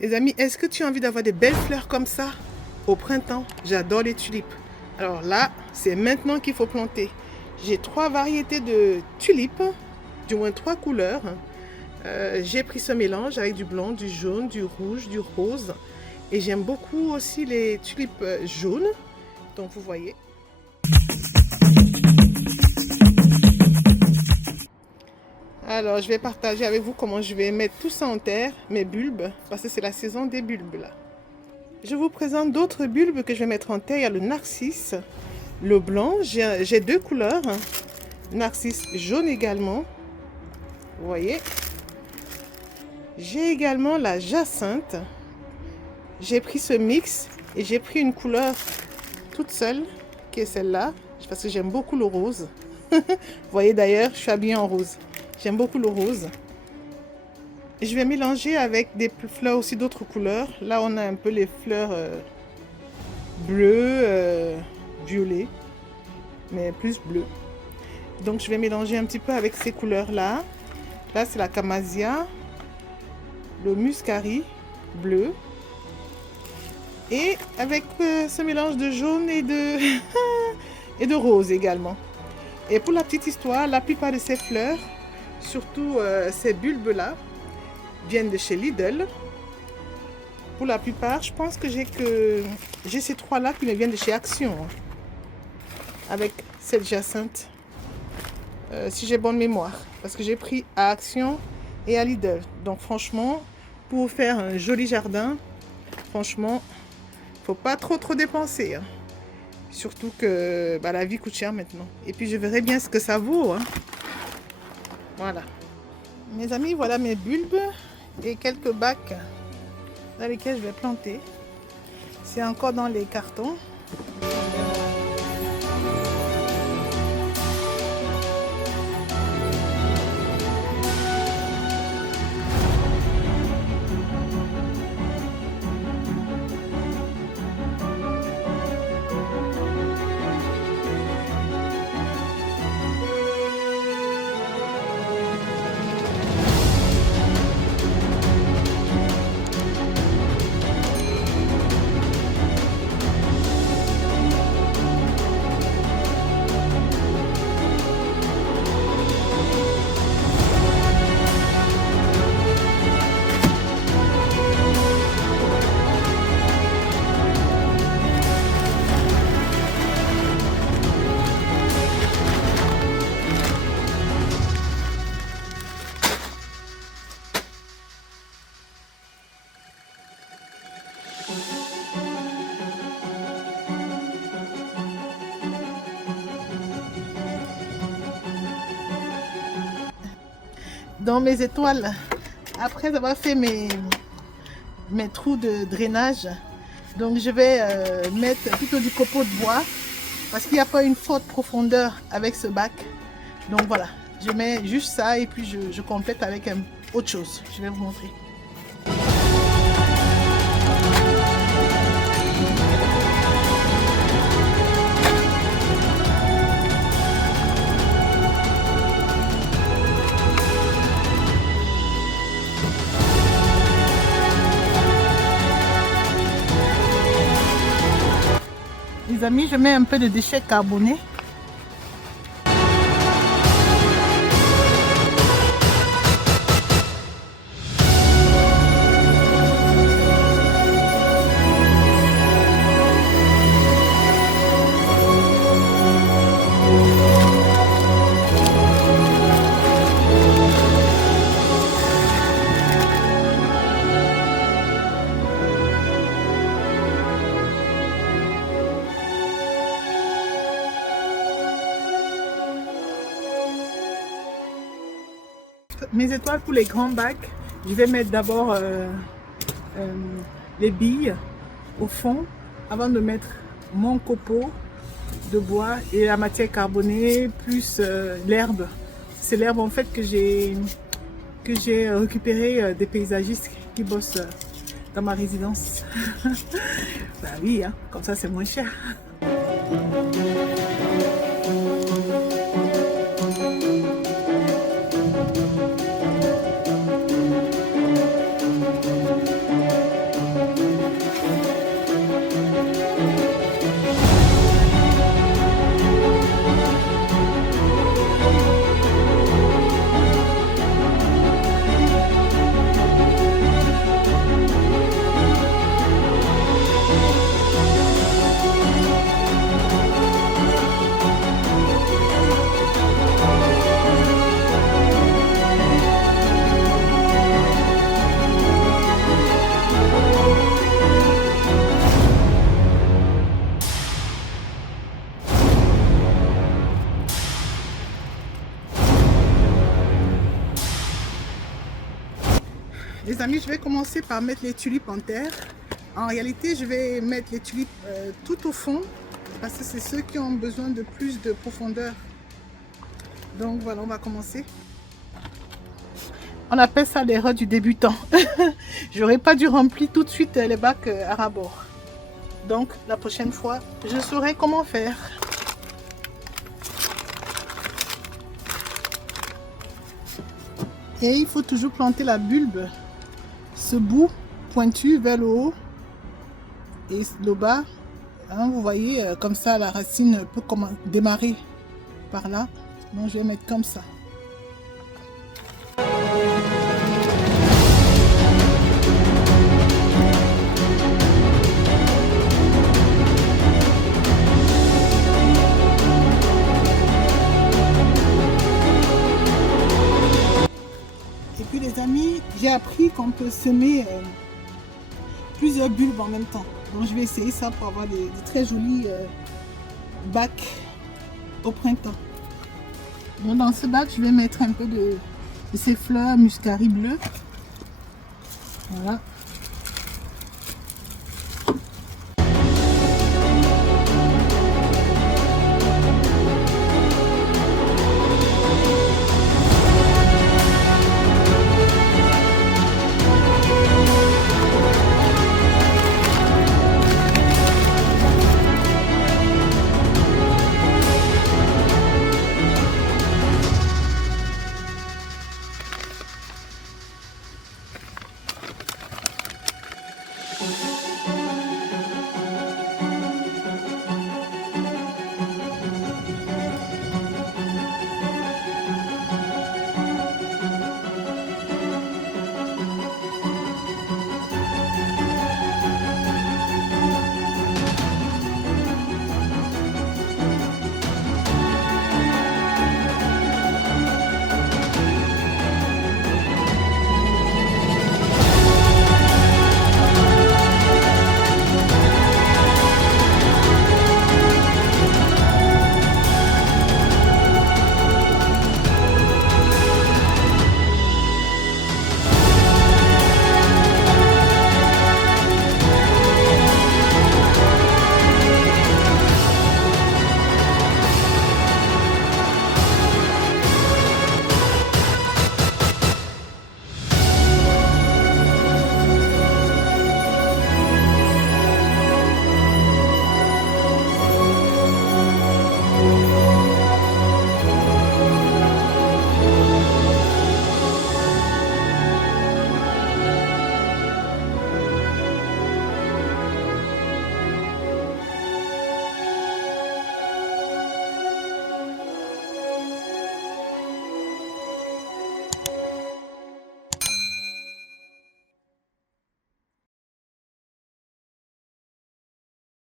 Les amis, est-ce que tu as envie d'avoir des belles fleurs comme ça au printemps? J'adore les tulipes. Alors là, c'est maintenant qu'il faut planter. J'ai 3 variétés de tulipes, du moins 3 couleurs. J'ai pris ce mélange avec du blanc, du jaune, du rouge, du rose. Et j'aime beaucoup aussi les tulipes jaunes. Donc vous voyez. Alors je vais partager avec vous comment je vais mettre tout ça en terre, mes bulbes, parce que c'est la saison des bulbes là. Je vous présente d'autres bulbes que je vais mettre en terre. Il y a le narcisse, le blanc. J'ai 2 couleurs. Narcisse jaune également. Vous voyez. J'ai également la jacinthe. J'ai pris ce mix et j'ai pris une couleur toute seule, qui est celle-là, parce que j'aime beaucoup le rose. Vous voyez d'ailleurs, je suis habillée en rose. J'aime beaucoup le rose. Et je vais mélanger avec des fleurs aussi d'autres couleurs. Là, on a un peu les fleurs bleues, violet, mais plus bleu. Donc, je vais mélanger un petit peu avec ces couleurs-là. Là, c'est la camasia, le muscari bleu. Et avec ce mélange de jaune et de, et de rose également. Et pour la petite histoire, la plupart de ces fleurs, surtout ces bulbes-là, viennent de chez Lidl. Pour la plupart, je pense que j'ai ces 3-là qui me viennent de chez Action. Avec cette jacinthe. Si j'ai bonne mémoire. Parce que j'ai pris à Action et à Lidl. Donc franchement, pour faire un joli jardin, franchement, faut pas trop dépenser. Surtout que la vie coûte cher maintenant. Et puis je verrai bien ce que ça vaut. Voilà. Mes amis, voilà mes bulbes et quelques bacs dans lesquels je vais planter. C'est encore dans les cartons. Dans mes étoiles, après avoir fait mes trous de drainage, donc je vais mettre plutôt du copeau de bois parce qu'il n'y a pas une forte profondeur avec ce bac. Donc voilà, je mets juste ça et puis je complète avec autre chose. Je vais vous montrer. Les amis, je mets un peu de déchets carbonés. Mes étoiles pour les grands bacs, je vais mettre d'abord les billes au fond avant de mettre mon copeau de bois et la matière carbonée plus l'herbe. C'est l'herbe en fait que j'ai récupéré des paysagistes qui bossent dans ma résidence. Bah oui, comme ça c'est moins cher. amis, je vais commencer par mettre les tulipes en terre. En réalité, je vais mettre les tulipes tout au fond parce que c'est ceux qui ont besoin de plus de profondeur. Donc voilà, on va commencer. On appelle ça l'erreur du débutant. J'aurais pas dû remplir tout de suite les bacs à ras-bord. Donc la prochaine fois, je saurai comment faire. Et il faut toujours planter la bulbe, ce bout pointu vers le haut et le bas. Hein, vous voyez, comme ça la racine peut démarrer par là. Donc je vais mettre comme ça. Et puis les amis, j'ai appris qu'on peut semer plusieurs bulbes en même temps. Donc je vais essayer ça pour avoir des très jolis bacs au printemps. Donc dans ce bac, je vais mettre un peu de ces fleurs muscari bleues. Voilà.